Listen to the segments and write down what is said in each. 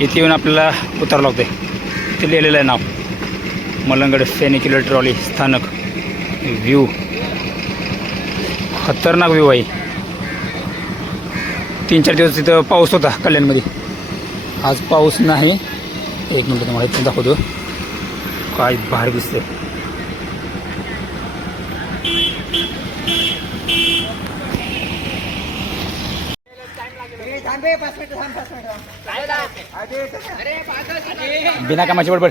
इथे येऊन आपल्याला उतरावं लागतंय. ते लिहिलेलं आहे नाव, मलंगड फेनिक्युलर ट्रॉली स्थानक. व्ह्यू खतरनाक व्ह्यू आहे. 3-4 दिवस तिथं पाऊस होता कल्याणमध्ये. आज पाऊस नाही. एक मिनिट तुम्हाला इथून दाखवतो. काय भारी दिसते. बिना कामाची बडबड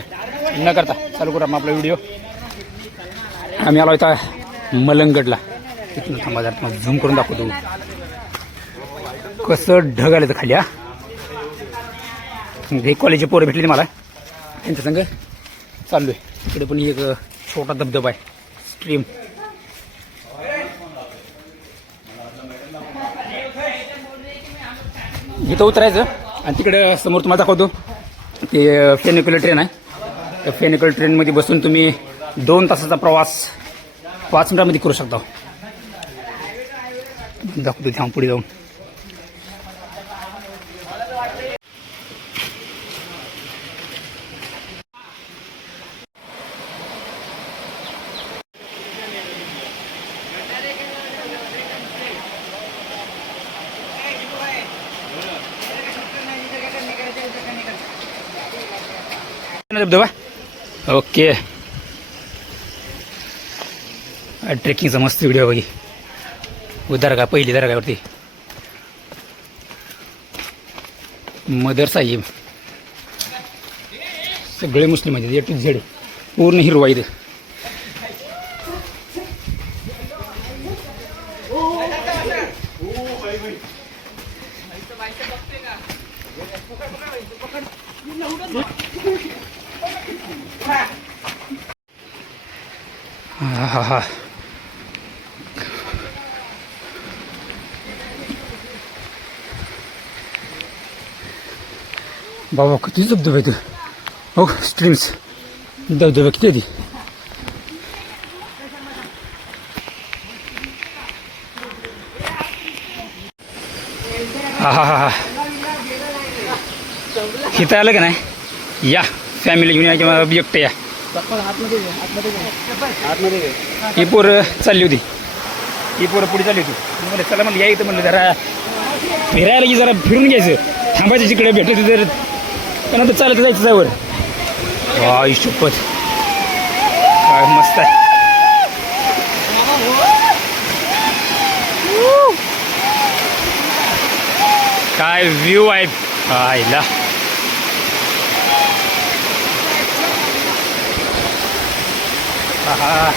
न करता चालू करू आपला व्हिडिओ. आम्ही आलो इथं मलंगडला. तिथून थांबा जरा झूम करून दाखवतो कसं ढग आलं तर खाली. हे कॉलेजचे पोरं भेटले मला, त्यांच्या संग चालू आहे. इकडे पण एक छोटा धबधबा आहे, स्ट्रीम. इथं उतरायचं आणि तिकडे समोर तुम्हाला दाखवतो ते फेनिक्युलर ट्रेन आहे. त्या फेनिक्युलर ट्रेनमध्ये बसून तुम्ही 2 तासाचा प्रवास 5 मिनिटांमध्ये करू शकता. दाखवतो थांब पुढे जाऊन. धबधबा ओके. ट्रेकिंगचा मस्त व्हिडिओ बघी. दर्गा, पहिली दर्गावरती मदर साहेब. सगळे मुस्लिम आहेत. ए टू झेड पूर्ण हिरवा इथं. हा हा बाबा किती धबधबे आहेत. हो स्ट्रीम्स धबधबे किती आहेत. हा हा हा इथं आलं का नाही या फॅमिली घेऊन या किंवा एकटं या. ही पोरं चालली होती. ही पोरं पुढे चालली होती. म्हणलं चला म्हणलं या इथं. म्हणलं जरा फिरायला की जरा फिरून घ्यायचं. थांबायचं जिकडे भेटलं तर त्यांना तर चालत जायचं त्यावर. वा शपथ काय मस्त आहे. काय व्ह्यू आहे आईला. हा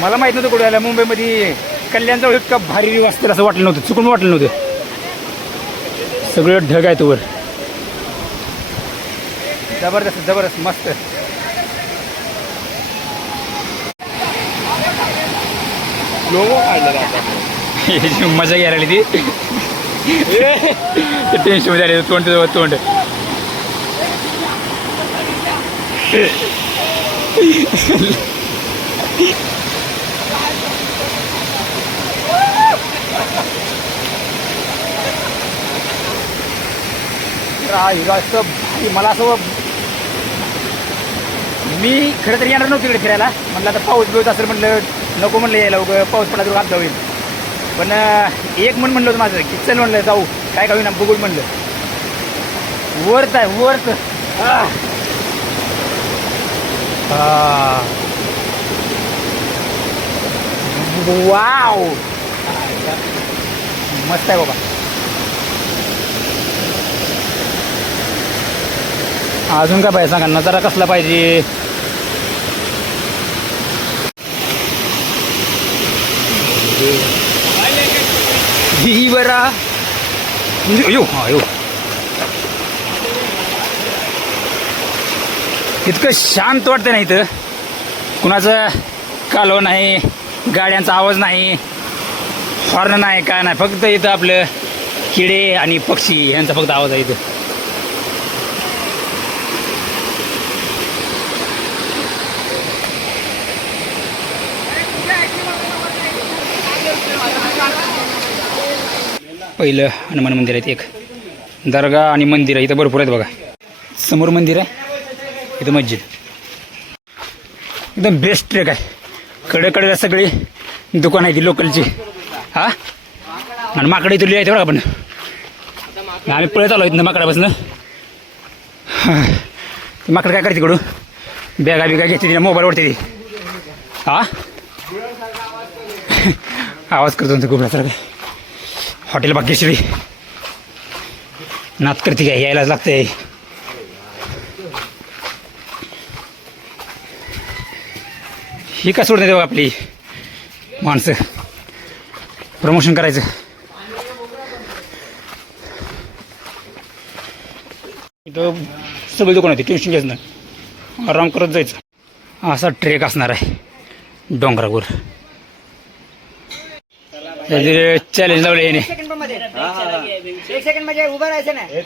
मला माहित नव्हतं कुठे आलं. मुंबईमध्ये कल्याणजवळ इतका भारी व्ह्यू असतील असं वाटलं नव्हतं. चुकून वाटलं नव्हतं. सगळं ढग आहे तोवर. जबरदस्त जबरदस्त मस्त. मजा घ्यायला लागली ती. टेन्शन मध्ये आले. तोंड तोंड मला असं. मी खरं तरी येणार नव्हतं तिकडे फिरायला. म्हटलं आता पाऊस बिऊस असेल म्हटलं नको म्हणलं यायला. उगं पाऊस पडला तर हात जाईल. पण एक म्हणलं होतं माझं की चल म्हणलं जाऊ काय का होईना बघून म्हणलं. वरत आहे वरत. वाव मस्त आहे बाबा. अजून काय पाहिजे सांगा. नजारा कसला पाहिजे. ही बरा यो हा यो. इतकं शांत वाटतं नाही इथं. कुणाचं कालव नाही, गाड्यांचा आवाज नाही. हॉर्न नाही काय नाही, फक्त इथं आपलं किडे आणि पक्षी यांचा फक्त आवाज आहे इथं. पहिलं हनुमान मंदिर आहे, एक दर्गा आणि मंदिर आहे इथं भरपूर आहेत बघा. समोर मंदिर आहे, इथं मस्जिद. एकदम बेस्ट ट्रेक आहे. कडेला सगळी दुकान आहे ती लोकलची. हा आणि माकडे इथं लिहायचं बघा. आपण आम्ही पळत आलो इथनं माकडापासून. माकड काय करते तिकडून बॅगा बिगा घेते, तिला मोबाईल वाटते ती. हा आवाज करतो खूप सारखं. हॉटेल भाग्यश्री नात करते काय, यायलाच लागतंय. ही का सोडते बघा आपली माणसं प्रमोशन करायचं. इथं सगळी दुकान होती, टेन्शन घ्यायचं नाही, आराम करत जायचं. असा ट्रेक असणार आहे डोंगरावर. चॅलेंज लावलं याने. एक सेकंड मध्ये उभं राहायचं नाही.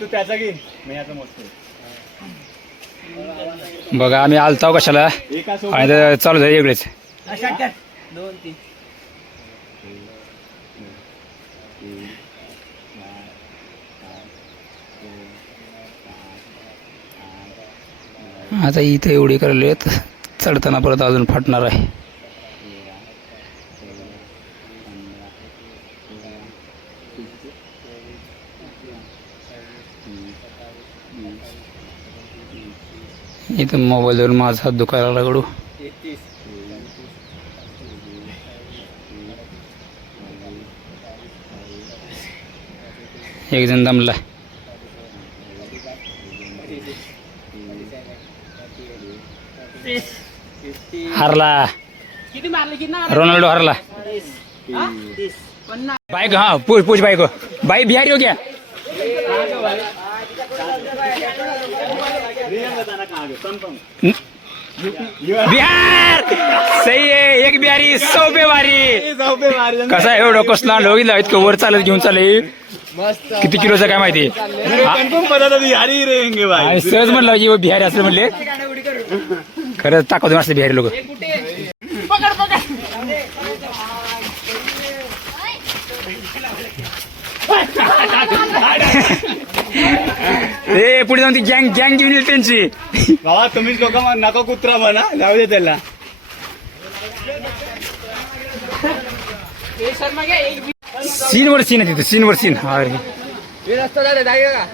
बघा आम्ही आलताव कशाला आणि चालू झालं वेगळेच. 2 3 आता इथं एवढी करायला आहेत, चढताना परत अजून फाटणार आहे. इथं मोबाईलवर माझा हात दुखायला लागलो. एक जण दमला. हारला, रोनाल्डो हारला. बाइक हाँ पूछ बाइक को, भाई बिहारी हो गया. बिहार सही आहे. एक बिहारी 100 पे वारी. कसा आहे एवढं कसला लोगिला इतकं वर चालत घेऊन चालले. किती किलोचं काय माहिती. आणि सहज म्हणलं की बिहारी असं म्हणले. खरंच ताकद असते बिहारी लोक. ए पुढे जाऊन ती गँग घेऊन येईल त्यांची. बाबा तुम्हीच लोक नको कुत्रा म्हणा, जाऊ दे त्याला. सीनवर सीन आहे तिथे, सीनवर सीन. रस्ता जायचं का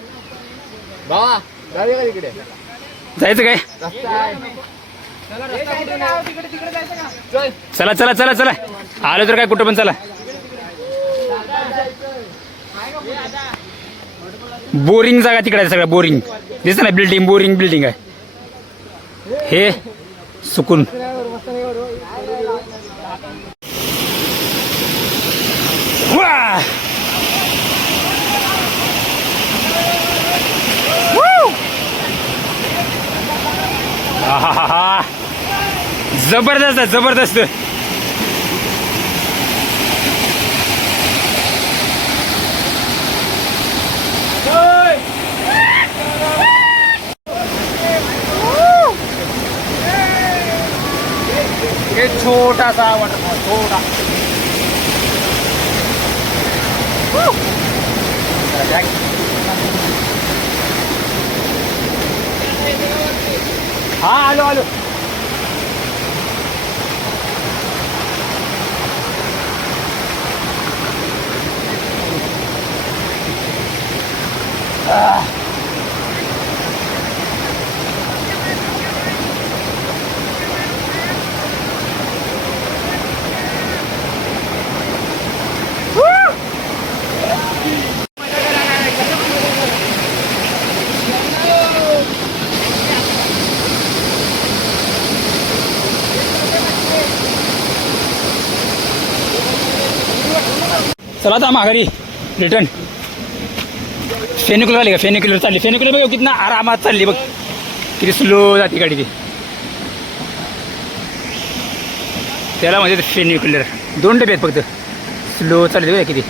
बाबा, जाऊया का तिकडे. जायचं काय. चला चला चला चला, आलो तर काय कुठं पण चला. बोरिंग जागा तिकडे आहे सगळं. बोरिंग दिसत ना, बिल्डिंग बोरिंग बिल्डिंग आहे. हे सुकून. वाह! आहाहा, जबरदस्त जबरदस्त. एक छोटा सा वॉटरफॉल, छोटा. हा आलो आलो. चला आता माघारी रिटर्न. फेनिक्युलर आली का, फेनिक्युलर चालली. फेनिक्युलर बघ कितना आरामात चालली बघ, किती स्लो जाते गाडी ती. त्याला म्हणजे फेनिक्युलर 2 डबे आहेत फक्त, स्लो चालते बघा किती.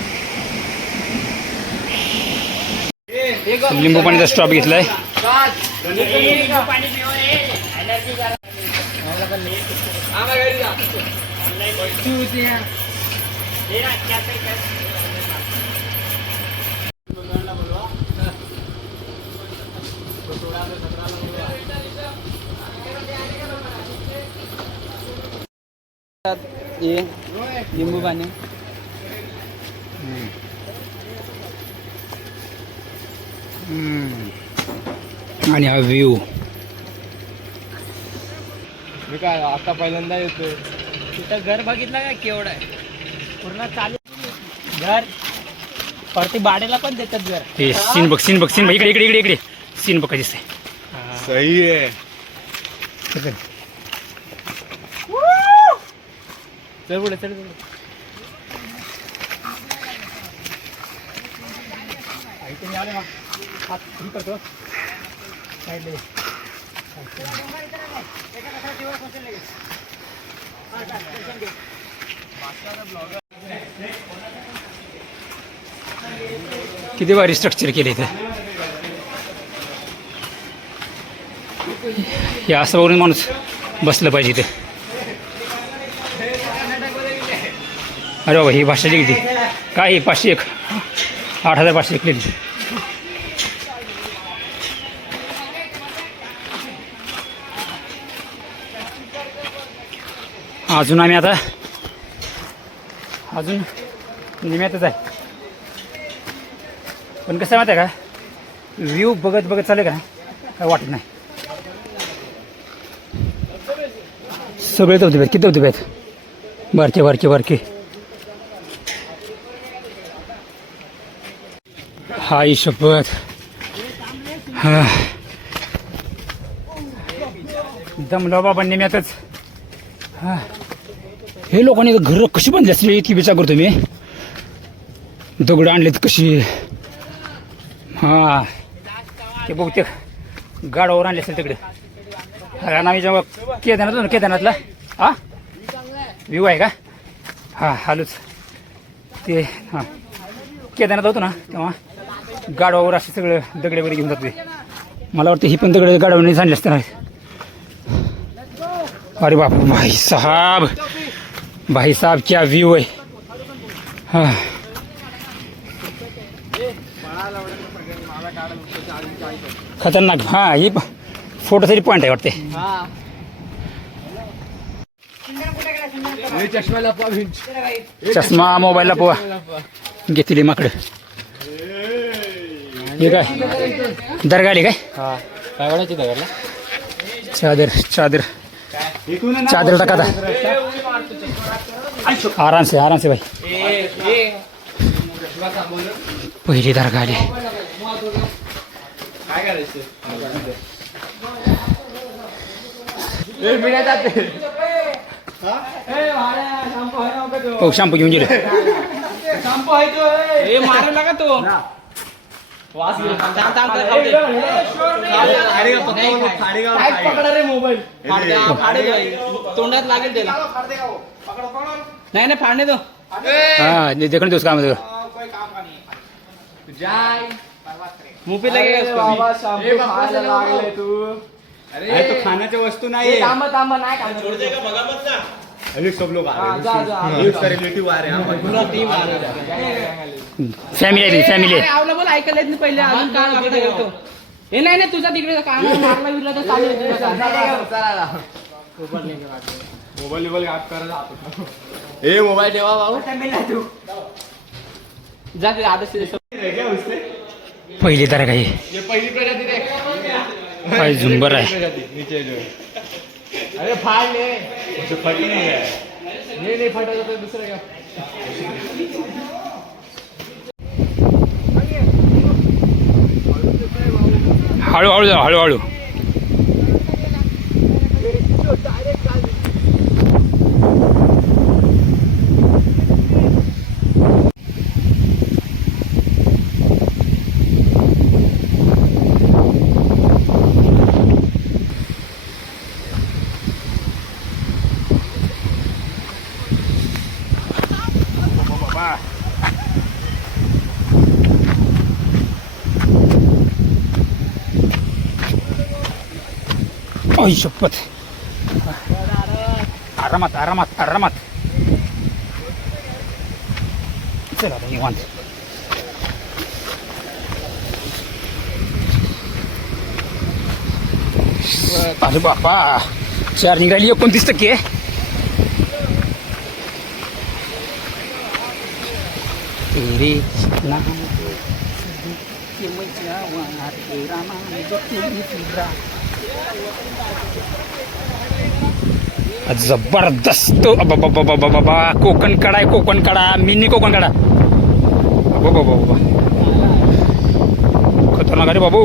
लिंबू पाणीचा स्टॉप घेतलाय. लिंबू पाणी. आणि हा व्ह्यू. मी काय आता पहिल्यांदा येतोय. तिथं घर बघितलं का केवढं आहे पूर्ण चालू घर. परती बाडेला पण देतात घर. ते सीन बघ सीन बघ सीन बघ. इकडे इकडे इकडे इकडे सीन बघ दिसतंय. सही आहे. चल पुढे चल पुढे. किती भारी स्ट्रक्चर केले इथं. हे असं बघून माणूस बसलं पाहिजे इथे. अरे बाबा ही भाषा किती काय ही 501 8501 लिहिली. अजून आम्ही आता अजून निम्यातच आहे. पण कसं आहे माहिती आहे का, व्ह्यू बघत बघत चालेल का काय वाटत नाही. सगळे धबधबे आहेत. किती धबधबे आहेत बारके बारके बारके. हाय शपथ. हा दमलो बाबा निम्यातच. हा हे लोकांनी घरं कशी बांधली असतील इतकी विचार करतो मी. दगड आणलेत कशी. हा ते बहुतेक गाडावर आणले असेल तिकडे. कारण आम्ही जेव्हा केदारनाथला हा व्ह्यू आहे का हा हालूच ते हां केदारनाथ होतो ना तेव्हा गाडावर असे सगळं दगडे वगैरे घेऊन जाते. मला वाटतं ही पण दगड गाडावर आणले असते. अरे बाप भाई साहब क्या व्यू आहे. हा खतरनाक. हा ही फोटो तरी पॉईंट आहे वाटते. चष्मा लपवा. चष्मा मोबाईलला पोवा घेतली माकडं. हे काय दरगाडी काय काय वाढायची दगडला. चादर टाका था. आराम से भाई. पहिली दरगाह आली. काय करायचं. हो शॅम्पू घेऊन गेले. शॅम्पू आहे तो मारू नका तो. वास पकडा रे मोबाईल. तोंडात लागेल त्याला. नाही फाडणे तो. हा देखणे दोस्त काम मुंह पे लगेगा तू. अरे तो खाण्याची वस्तू नाही. तांबा नाही खाणार. अरे सब लोग रिलेटिव्ह आ रहे हैं. फॅमिली आवला बोल ऐकायला येत नाही पहिले. अजून काय लागतं करतो. हे नाही तुझा तिकडे काम मारला विरला तर चालेल. मोबाईल ऍप करायला. ए मोबाईल ठेवा भाऊ. जा ते आदर्श. पहिली दरगाह ही ये पहिली प्रजाती रे. काय झुंबर आहे. नीचे जो अरे फाड़ ले. फटी नाही आहे. नहीं फटा तो दूसरा क्या. हळूहळू जा हळूहळू. आई शपथ. आरामात आरामात आरामात. चला आता निवांत. अरे बापा, चार्जिंग राहिली 29%. तेरे नाम के मजावा तेरा नाम जपती फिरा. जबरदस्त. बाबा कोकण कडा आहे, कोकण कडा, मिनी कोकण कडा. बाबा खतरनाक अरे बाबू.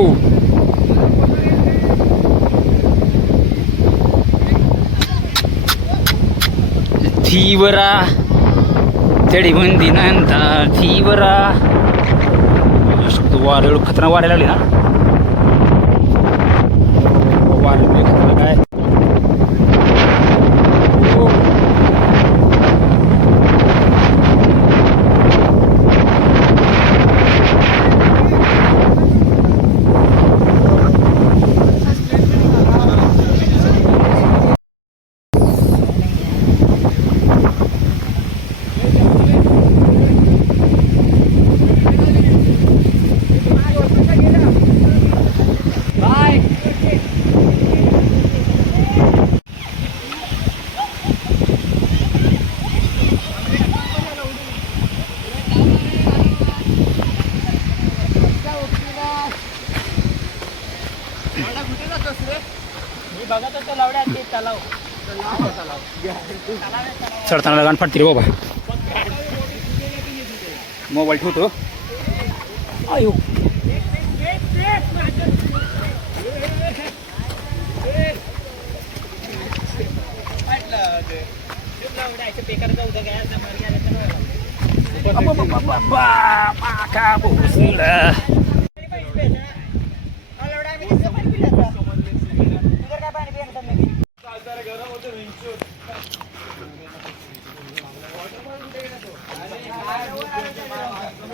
थीवरा तडी बंदी नंतर थीवरा. वारे खतरनाक वारे लागली ना. वारे खतरनाक आहे. चढताना गाण फाटते रे बाबा. मोबाईल ठेवतो. आयो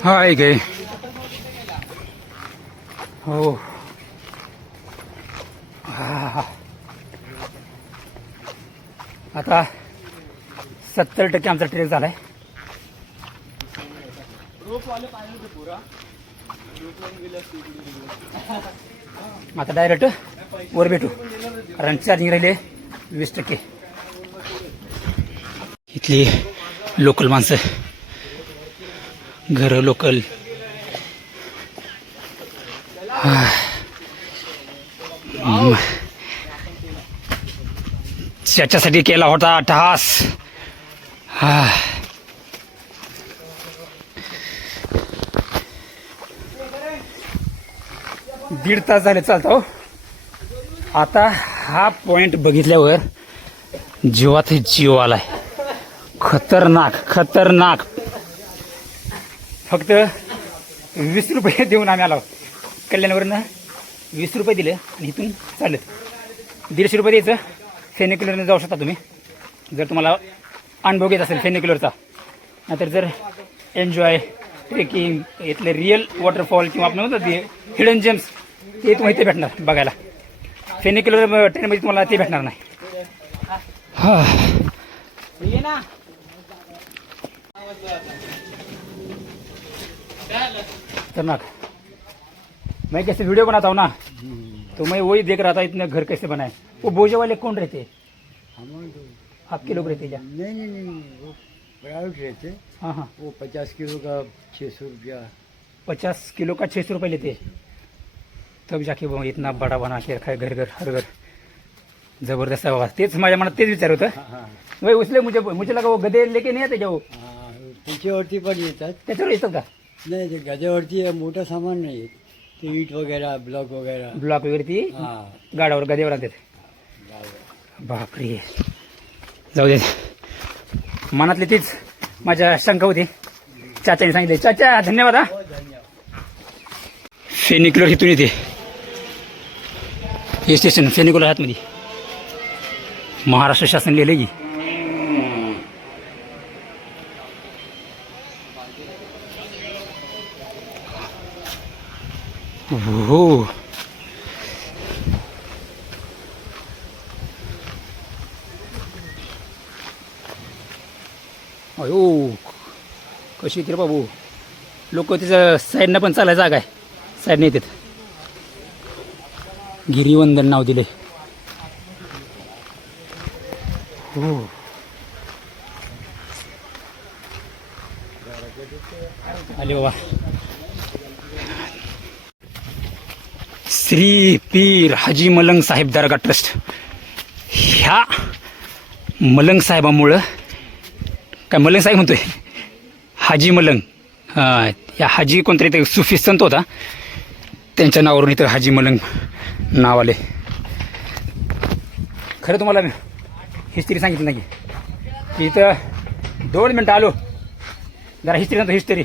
हाय गए हो. आता 70% आमचा ट्रेक झालाय. आता डायरेक्ट वर भेटू, कारण चार्जिंग राहिले 20%. इथली लोकल माणसं, घर लोकल. त्याच्यासाठी केला होता अट्टहास. दीड तास झाले चालतो. आता हा पॉइंट बघितल्यावर जीवात जीव आलाय. खतरनाक खतरनाक. फक्त 20 रुपये देऊन आम्ही आलो. कल्याणवरनं 20 रुपये दिले आणि इथून चालत 150 रुपये द्यायचं. फेनिक्युलरने जाऊ शकता तुम्ही जर तुम्हाला अनुभव येत असेल फेनिक्युलरचा. नाहीतर जर एन्जॉय ट्रेकिंग, इथले रिअल वॉटरफॉल किंवा आपण म्हणतो ते हिडन जेम्स, ते तुम्हाला इथे भेटणार बघायला. फेनिक्युलर ट्रेनमध्ये तुम्हाला ते भेटणार नाही. खतरनाक. मैं कैसे वीडियो बनाता हूँ ना, तो मैं वही देख रहा था इतने घर कैसे बनाए. वो बोझे वाले कौन रहते? आपके लोग रहते क्या? नहीं वो प्राइवेट रहते. हाँ हाँ. वो 50 किलो का 600 रुपया. 50 किलो का 600 रुपये लेते. तब जाके वो इतना बड़ा बना के रखा है घर घर हर घर. जबरदस्त आहे बाबा. तेच माझ्या मनात तेच विचार होतं. वही उसले मुझे लगा वो गधे लेके नाही येते जाऊ. त्याच्यावरती पण येतात. त्याच्यावर येतात का? नाही ते गद्यावरती मोठं सामान नाही येत. ते ईट वगैरे ब्लॉक वगैरे. ब्लॉक वगैरे ती गाडावर गदेवर आणतात. बापरे. जाऊ दे. मनातली तीच माझ्या शंका होती. चाचाने सांगितले. चाचा धन्यवाद. हा फेनिक्युलर इथून येते. हे स्टेशन फेनिक्युलर आतमध्ये. महाराष्ट्र शासन लिहिले की. हो कशी येते रे बाबू. लोक तिचं साईडनं पण चालायला जागा आहे, साईडने येतात. गिरीवंदन नाव दिले. हो आले बाबा. श्री पीर हाजी मलंग साहेब दर्गा ट्रस्ट. ह्या मलंग साहेबामुळं, काय मलंग साहेब म्हणतोय, हाजी मलंग. या हाजी कोणतरी इथे सुफी संत होता, त्यांच्या नावावरून इथं हाजी मलंग नाव आले. खरं तुम्हाला हिस्ट्री सांगितली नाही की इथं 2 मिनटं आलो, जरा हिस्ट्री सांगतो. हिस्ट्री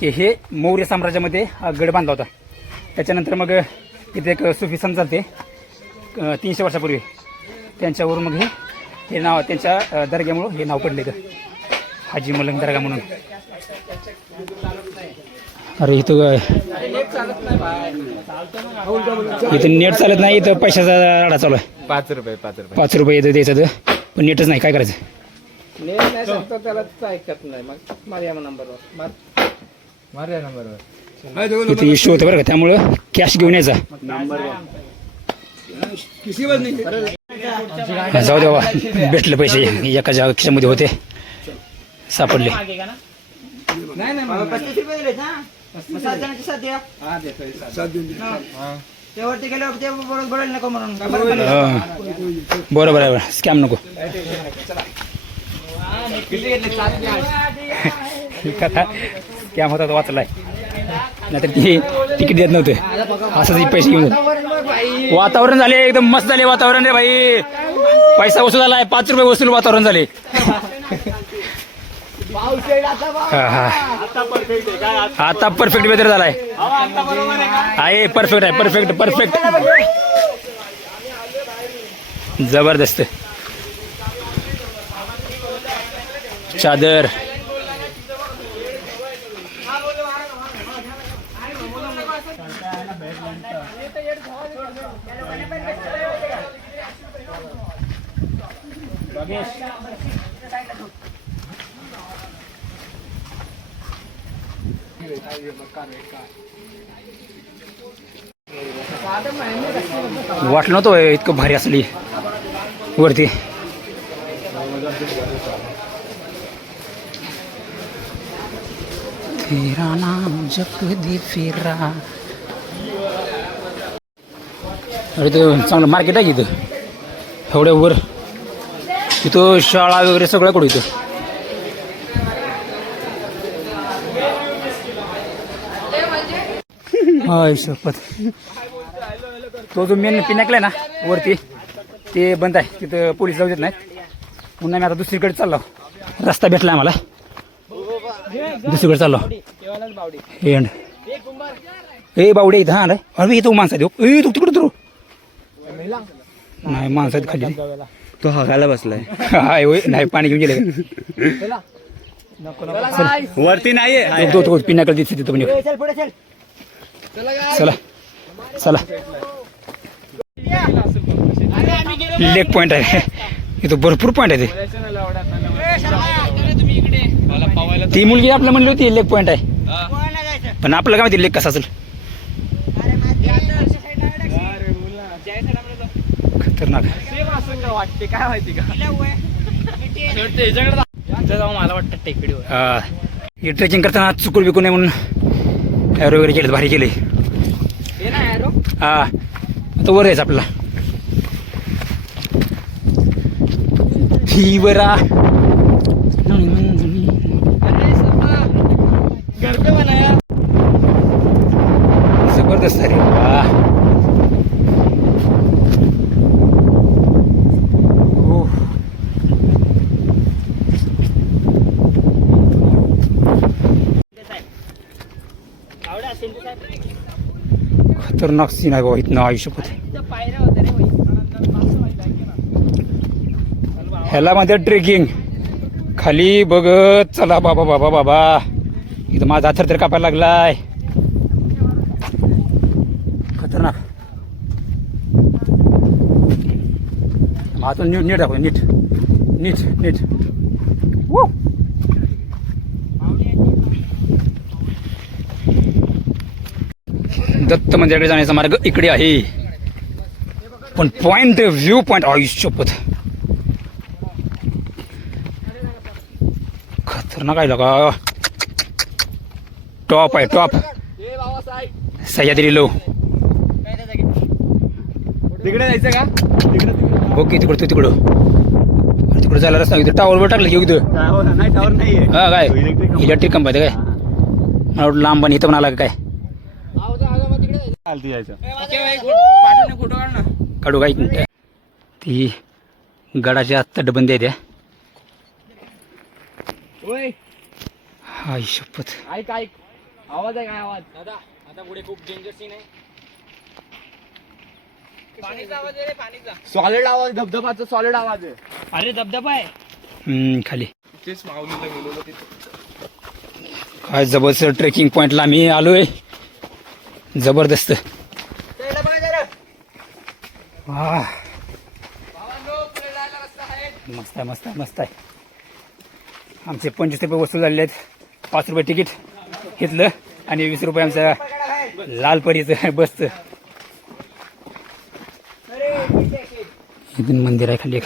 की हे मौर्य साम्राज्यामध्ये हा गड बांधला होता. त्याच्यानंतर मग इथे एक सुफी संत चालते 300 वर्षापूर्वी, त्यांच्यावरून मग हे नाव, त्यांच्या दर्ग्यामुळं हे नाव पडले इथं हाजी मलंग दर्गा म्हणून. अरे इथं इथं नेट चालत नाही, इथं पैशाचा राडा चालू आहे. 5 रुपये 5 रुपये इथं द्यायचं तर, पण नेटच नाही, काय करायचं. नेट नाही सांगतो त्याला ऐकत नाही. मग मार्या नंबरवर इथे इश्यू होतं बरं का, त्यामुळं कॅश घेऊन यायचा. जाऊ दे बाबा, भेटले पैसे, एका खिशामध्ये होते, सापडले. बरोबर आहे, स्कॅम नको. स्कॅम होता तो वाचलाय, नाहीतर ती तिकीट देत नव्हते. असंच पैसे घेऊन. वातावरण झाले एकदम मस्त झाले वातावरण रे भाई. पैसा वसूल झालाय, 5 रुपये वसूल वातावरण झाले. आता परफेक्ट वेदर झालाय. आहे परफेक्ट आहे, परफेक्ट परफेक्ट जबरदस्त. चादर वाटलं नव्हतं इतकं भारी असली वरती. तेरा नाम जप दे फिरा. अरे ते चांगलं मार्केट आहे इथं, एवढ्या वर. इथं शाळा वगैरे सगळं कडू इथं. हाय शपथ. तो जो मेन पिनाकला आहे ना वरती, ते बंद आहे, तिथं पोलीस जाऊ देत नाहीत. पुन्हा मी आता दुसरीकडे चाललो, रस्ता भेटला आम्हाला, दुसरीकडे चाललो. एंड ए बावडे इथं. हा अरे इथं माणसं देऊ. ए तू तिकडे तू नाही, माणसं खाली. तो हागायला बसलाय. हाय होय, नाही पाणी घेऊन गेले. वरती नाहीये. तो पिनाकडे दिसते तिथं म्हणजे. चला चला. लेक पॉइंट आहे इथं, भरपूर पॉइंट आहे. ती मुलगी आपलं म्हणली होती लेक पॉइंट आहे, पण आपलं काय माहिती लेक कसा असेल. खतरनाक वाटते, काय माहिती का जाऊ. मला वाटतं टेकडीवर ही ट्रेकिंग करताना चुकून बिकू नये म्हणून एरो वगैरे केलं, भारी केले. हा आता वर यायचं आपल्याला. ही बरा जबरदस्त अरे वा. खतरनाक सीन आहे बाबा इथनं, आयुष्यपत. ह्याला मध्ये ट्रेकिंग खाली बघत चला बाबा बाबा बाबा. इथं माझा थर तर कापायला लागलाय. खतरनाक. आता नीट नीट दाखव, नीट नीट नीट. दत्त मंदिराकडे जाण्याचा मार्ग इकडे आहे. पण पॉइंट व्ह्यू पॉइंट आयुष्यपथ खतरनाक आहे लगा. टॉप आहे टॉप. सह्याद्री लो. तिकडे जायचं का? तिकडे ओके तिकडं तिकडं जायला रस्ता इथं टावरवर टाकलं की इथं. नाही टावर नाहीये. हा काय इलेक्ट्रिक इलेक्ट्रिक कंप आहे काय. मला वाटलं लांब आणि इथं पण आला का काय. चालती जायचं. फोटो काढ ना. काढू काय ती गडाच्या तटबंदी आहे त्या. ओय हाय शपथ. ऐक आवाज आहे काय आवाज दादा. आता पुढे खूप डेंजर सीन आहे. पाणीचा आवाज आहे रे. पाणीचा सॉलिड आवाज धबधबाचा सॉलिड आवाज आहे. अरे धबधबा आहे. खाली तेच माऊलीला गेलो तिथे. काय जबरदस्त ट्रेकिंग पॉइंटला आम्ही आलोय. जबरदस्त. वाह. मस्त आहे मस्त आहे मस्त आहे. आमचे 25 रुपये वस्तू झालेले आहेत. 5 रुपये तिकीट घेतलं आणि 20 रुपये आमचं लाल परीचं बसचं. इथून मंदिर आहे खाली एक.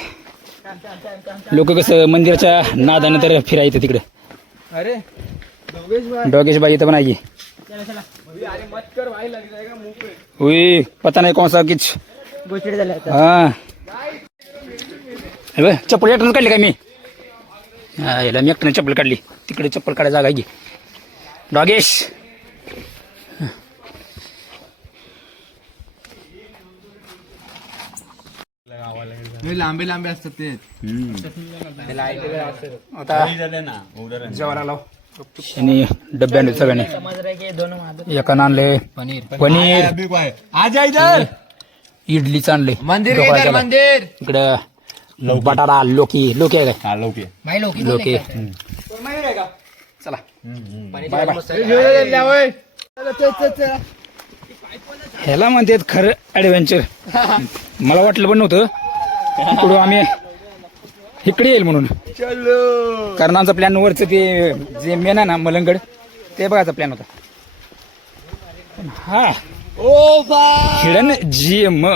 लोक कसं मंदिराच्या नादानं तर फिरायचं तिकडे. अरे डोगेश बाई इथं पण आहे की. अरे मत कर भाई लग जाएगा मुंह पे. उई पता नाही कोणसा किच. गोष्टी झाल्या हा चप्पल एकट्यानं काढली काय मी. याला मी एकट्यानं चप्पल काढली. तिकडे चप्पल काढायला जागा आहे की. डॉगेश लांबे लांबे असतात ते. आता जेवायला लाव. आणि डब्याने सगळ्यांनी एकानं आणले पनीर. आजा इधर. इडलीच आणले. मंदिर इधर मंदिर. इकडं बटाटा लोकी आहे काय. हा लवकी. लोकी. चला बाय बाय. ह्याला म्हणतात खरं ऍडव्हेंचर. मला वाटलं पण नव्हतं इकडं आम्ही इकडे येईल म्हणून. कारण आमचा प्लॅन वरचं ते जे मेन आहे ना मलंगड ते बघायचा प्लॅन होता. हा हिडन GM.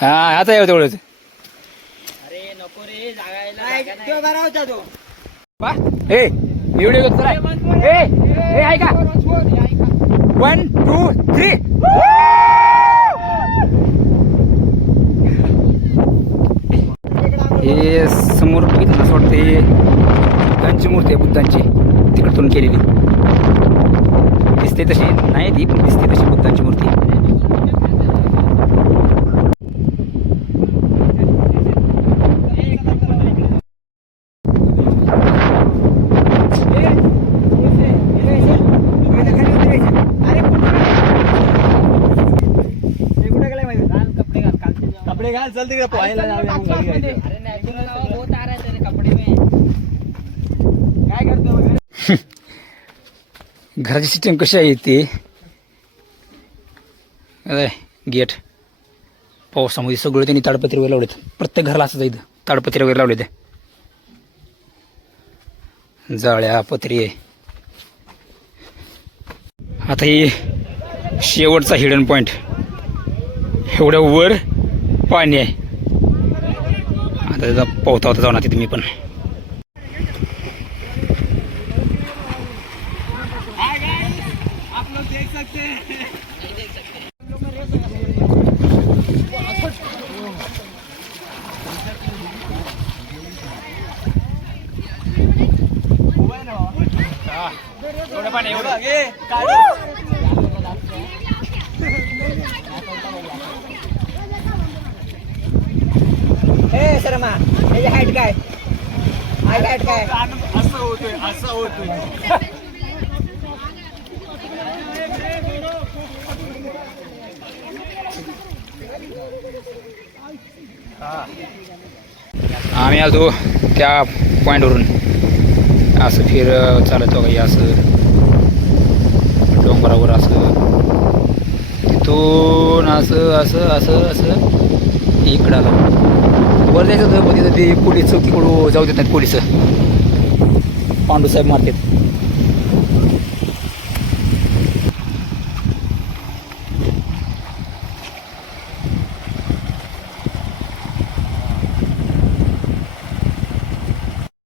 हा आता येऊ तेवढंच. अरे नको रे जागायला. हे व्हिडिओ चला. हे ऐका 1 2 3. हे समोर बघितलं असं वाटते बुद्धांची मूर्ती आहे. बुद्धांची तिकडतून केलेली दिसते तशी नाही ती पण दिसते तशी बुद्धांची मूर्ती. कपडे घाल चल तिकडे पोहायला जाऊया. अरे नॅचरल हवा बहुत आ रहा है तेरे कपड़े में. काय करतो वगैरे. घराची सिस्टीम कशी आहे ती. गेट पावसामध्ये सगळं त्यांनी ताडपत्री वगैरे लावलेत. प्रत्येक घराला असं जायचं ताडपत्री वगैरे लावले ते. जाळ्या पत्री आहे. आता ही शेवटचा हिडन पॉइंट. एवढ्या वर पाणी आहे. आता त्याचा पोहता होता जाऊन तिथे मी पण. आप लोग देख सकते हैं. शर्मा त्याची हाईट काय. हाईट काय. असं होतोय. आम्ही आलो त्या पॉईंटवरून असं चालत बघा. असं डोंगरावर असं तिथून असं असं असं असं इकडं आलं. वर जायचं होतं पण तिथं ते पोलीस चौकीकडून जाऊ देत नाहीत. पोलीस पांडूसाहेब मारतात.